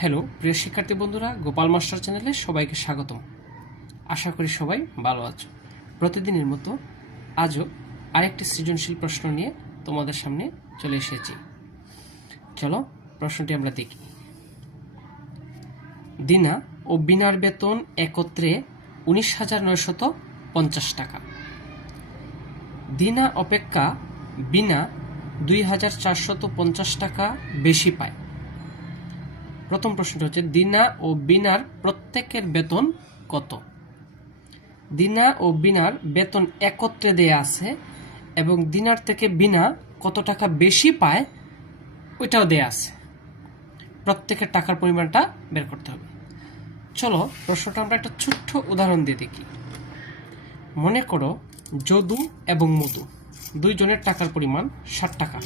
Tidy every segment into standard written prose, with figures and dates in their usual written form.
Hello প্রিয় শিক্ষার্থী বন্ধুরা, গোপাল মাস্টার চ্যানেলে সবাইকে স্বাগতম। আশা করি সবাই ভালো আছো। প্রতিদিনের মতো আজও আরেকটি সৃজনশীল প্রশ্ন নিয়ে তোমাদের সামনে চলে এসেছি। চলো প্রশ্নটি আমরা দেখি। দিনা ও বিনার বেতন একত্রে 19,950 টাকা। দিনা অপেক্ষা বিনা 2,450 টাকা বেশি পায়। প্রথম প্রশ্নটা হচ্ছে দিনা ও বিনার প্রত্যেকের বেতন কত। দিনা ও বিনার বেতন একত্রে দেয়া আছে এবং দিনার থেকে বিনা কত টাকা বেশি পায় ওইটাও দেয়া আছে। প্রত্যেকের টাকার পরিমাণটা বের করতে হবে। চলো প্রশ্নটা আমরা একটা ছোট্ট উদাহরণ দিয়ে দেখি। মনে করো যদু এবং মধু দুইজনের টাকার পরিমাণ 60 টাকা।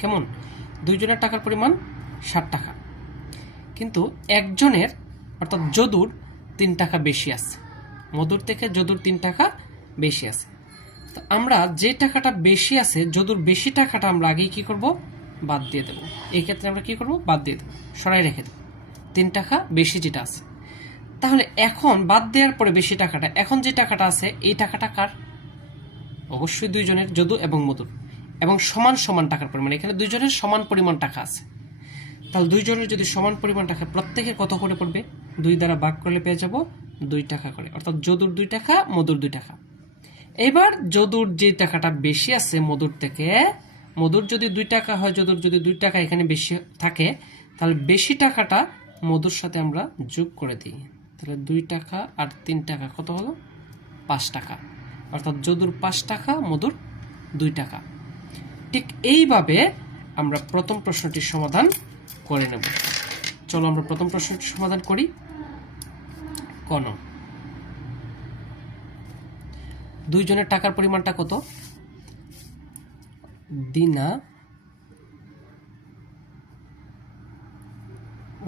কেমন? দুইজনের টাকার পরিমাণ 60 টাকা, কিন্তু একজনের অর্থাৎ যদুর 3 টাকা বেশি আছে, মধুর থেকে যদুর 3 টাকা বেশি আছে। তো আমরা যে টাকাটা বেশি আছে, যদুর বেশি টাকাটা আমরা আগেই কি করব? বাদ দিয়ে দেব। এই ক্ষেত্রে আমরা কি করব? বাদ দিয়ে দেব, সরাই রেখে দেব 3 টাকা বেশি যেটা আছে। তাহলে এখন বাদ দেওয়ার পরে বেশি টাকাটা, এখন যে টাকাটা আছে এই টাকাটা কার? অবশ্যই দুইজনের, যদু এবং মধুর, এবং সমান সমান টাকার পরিমাণ। এখানে দুইজনের সমান পরিমাণ টাকা আছে। তাহলে দুইজনের যদি সমান পরিমাণ টাকা, প্রত্যেকে কত করে পড়বে? 2 দ্বারা ভাগ করলে পেয়ে যাব 2 টাকা করে, অর্থাৎ যদুর 2 টাকা, মধুর 2 টাকা। এবার যদুর যে টাকাটা বেশি আছে মধুর থেকে, মধুর যদি 2 টাকা হয়, যদুর যদি 2 টাকা এখানে বেশি থাকে, তাহলে বেশি টাকাটা মধুর সাথে আমরা যোগ করে দিই। তাহলে 2 টাকা আর 3 টাকা কত হলো? 5 টাকা, অর্থাৎ যদুর 5 টাকা, মধুর 2 টাকা। ঠিক এইভাবে আমরা প্রথম প্রশ্নটির সমাধান করে নেব। চলো আমরা প্রথম প্রশ্নটি সমাধান করি। কোন দুইজনের টাকার পরিমাণটা কত? দিনা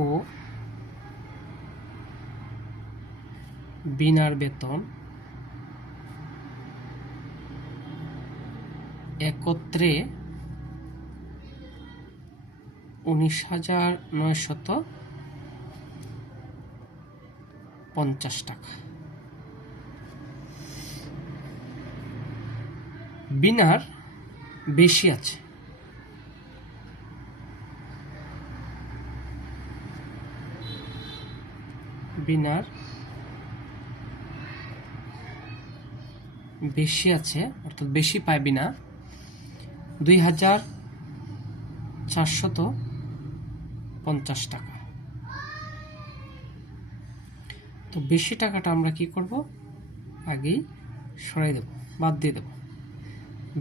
ও বিনার বেতন একত্রে 19,950 টাকা। বিনার বেশি আছে, বিনার বেশি আছে অর্থাৎ বেশি পায় বিনা 2,450 টাকা। তো বেশি টাকাটা আমরা কি করব? আগেই সরাই দেব, বাদ দিয়ে দেব।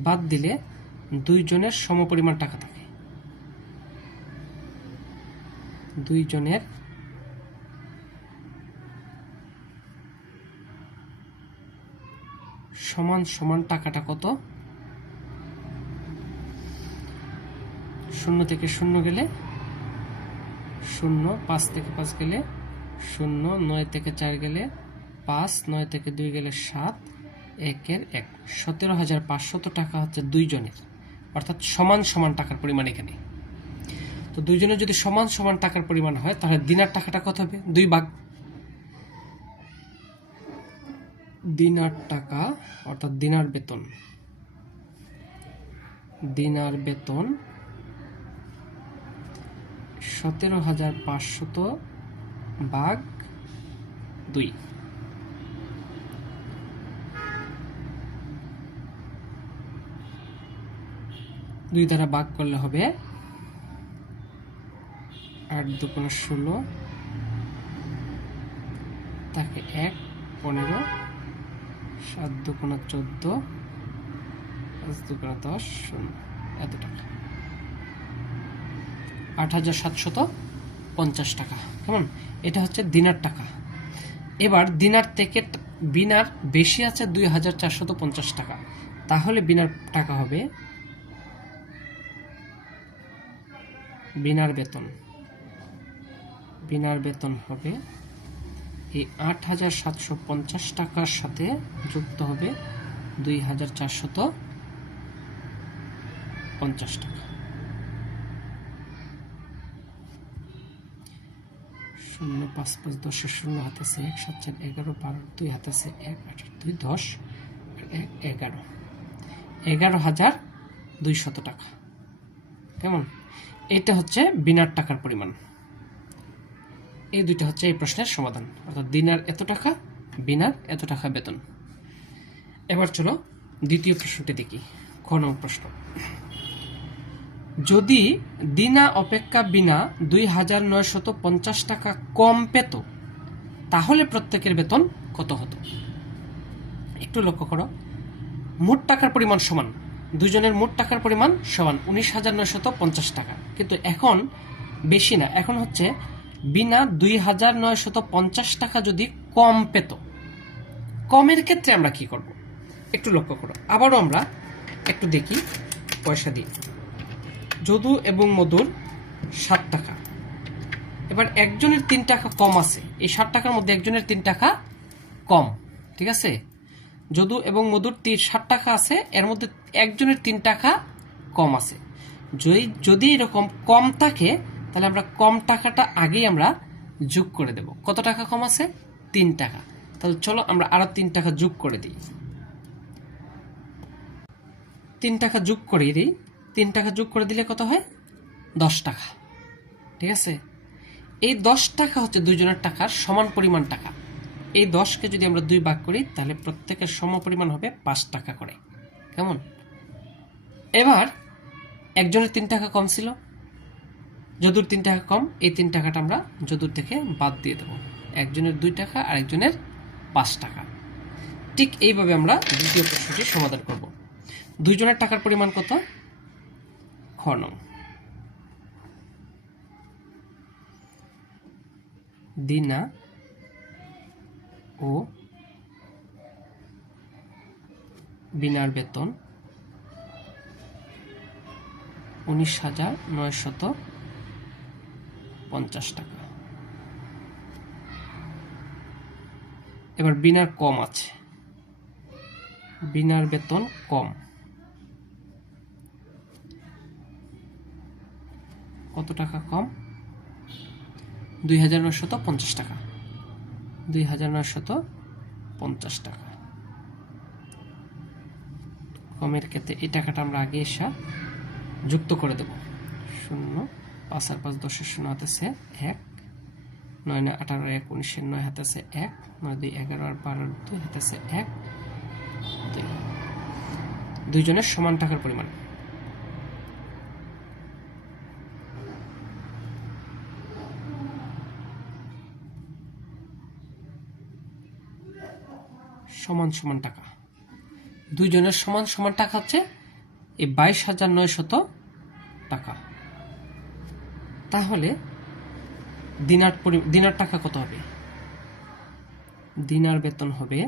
বাদ দিলে দুইজনের সমপরিমাণ টাকা থাকে, দুইজনের সমান সমান টাকাটা কত? 0 থেকে 0 গেলে 0, 5 থেকে 5 গেলে 0, 9 থেকে 4 গেলে 5, 9 থেকে 2 গেলে 7, 1-এর 1, 17,500 টাকা হচ্ছে দুইজনের, অর্থাৎ সমান সমান টাকার পরিমাণ এখানে। তো দুইজনের যদি সমান সমান টাকার পরিমাণ হয়, তাহলে দিনার টাকাটা কত হবে? 2 ভাগ। দিনার টাকা অর্থাৎ দিনার বেতন, দিনার বেতন 17,500 ভাগ 2। 2 দ্বারা ভাগ করলে হবে 8 দুগুণ 16, তাকে 1, 15, 7 দুগুণ 14, 5 দুগুণ 10, 0, এত টাকা, 8,750 টাকা। কেমন? এটা হচ্ছে দিনার টাকা। এবার দিনার থেকে বিনার বেশি আছে 2,450 টাকা, তাহলে বিনার টাকা হবে, বিনার বেতন, বিনার বেতন হবে এই 8,750 টাকার সাথে যুক্ত হবে 2,450 টাকা। শূন্য 5 5 10 শূন্য হাতে আছে 1 7 4 11 12 2 হাতে আছে 1 8 2 10 11 11,200 টাকা। কেমন? এটা হচ্ছে বিনার টাকার পরিমাণ। এই দুইটা হচ্ছে এই প্রশ্নের সমাধান, অর্থাৎ দিনার এত টাকা, বিনার এত টাকা বেতন। এবার চলো দ্বিতীয় প্রশ্নটি দেখি। খ নং প্রশ্ন, যদি দিনা অপেক্ষা বিনা 2,950 টাকা কম পেত তাহলে প্রত্যেকের বেতন কত হতো? একটু লক্ষ্য করো, মোট টাকার পরিমাণ সমান, দুজনের মোট টাকার পরিমাণ সমান 19,950 টাকা, কিন্তু এখন বেশি না, এখন হচ্ছে বিনা 2,950 টাকা যদি কম পেত, কমের ক্ষেত্রে আমরা কি করব একটু লক্ষ্য করো। আবারও আমরা একটু দেখি পয়সা দিই। যদু এবং মধুর 7 টাকা, এবার একজনের 3 টাকা কম আছে, এই 7 টাকার মধ্যে একজনের 3 টাকা কম, ঠিক আছে? যদু এবং মধুর 7 টাকা আছে, এর মধ্যে একজনের 3 টাকা কম আছে। যদি এরকম কম থাকে তাহলে আমরা কম টাকাটা আগেই আমরা যোগ করে দেব। কত টাকা কম আছে? 3 টাকা। তাহলে চলো আমরা আরো 3 টাকা যোগ করে দিই। 3 টাকা যোগ করে দিই। 3 টাকা যোগ করে দিলে কত হয়? 10 টাকা, ঠিক আছে? এই 10 টাকা হচ্ছে দুইজনের টাকার সমান পরিমাণ টাকা। এই 10কে যদি আমরা 2 ভাগ করি তাহলে প্রত্যেকের সম পরিমাণ হবে 5 টাকা করে। কেমন? এবার একজনের 3 টাকা কম ছিল, যদুর 3 টাকা কম, এই 3 টাকাটা আমরা যদুর থেকে বাদ দিয়ে দেব। একজনের 2 টাকা আর একজনের 5 টাকা। ঠিক এইভাবে আমরা দ্বিতীয় প্রশ্নটি সমাধান করব। দুইজনের টাকার পরিমাণ কত? খ নং, দিনা ও বিনার বেতন 19,950 টাকা। এবার বিনার কম আছে, বিনার বেতন কম, কত টাকা কম? 2,950 টাকা। 2,950 টাকা কমের ক্ষেত্রে এই টাকাটা আমরা আগে এসে যুক্ত করে দেব। 0 5 আর 5 10 শূন্য হাতে আছে 1, 9 9 18 1 19 9 হাতে আছে 1, 9 2 11 আর 12 2 হাতে আছে 1, 2। দুইজনের সমান টাকার পরিমাণ। সমান সমান টাকা, দুইজনের সমান সমান টাকা হচ্ছে এই 22,900 টাকা। তাহলে দিনার টাকা কত হবে? দিনার বেতন হবে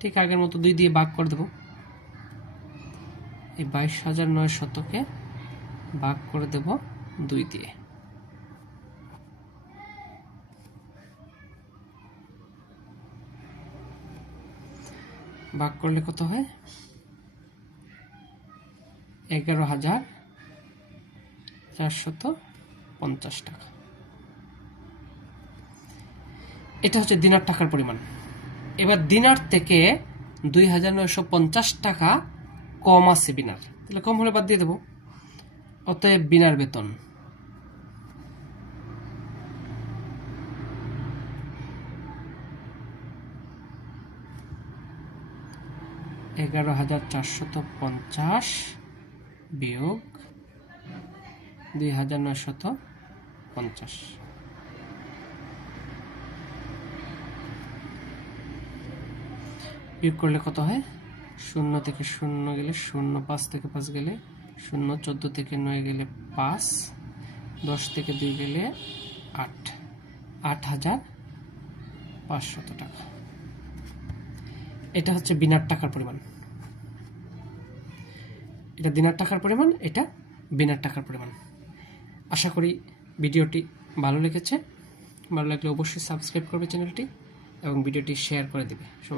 ঠিক আগের মতো 2 দিয়ে ভাগ করে দেব। এই 22,900কে ভাগ করে দেব 2 দিয়ে। ভাগ করলে কত হয়? 11,450 টাকা। এটা হচ্ছে দিনার টাকার পরিমাণ। এবার দিনার থেকে 2,950 টাকা কম আছে বিনার, তাহলে কম হলে বাদ দিয়ে দেব। অতএব বিনার বেতন 11,450 বিয়োগ 2,950। বিয়োগ করলে কত হয়? 0 থেকে 0 গেলে 0, 5 থেকে 5 গেলে 0, 14 থেকে 9 গেলে 5, 10 থেকে 2 গেলে 8, 8,500 টাকা। এটা হচ্ছে বিনার টাকার পরিমাণ। এটা দিনার টাকার পরিমাণ, এটা বিনার টাকার পরিমাণ। আশা করি ভিডিওটি ভালো লেগেছে। ভালো লাগলে অবশ্যই সাবস্ক্রাইব করবে চ্যানেলটি এবং ভিডিওটি শেয়ার করে দেবে সবাই।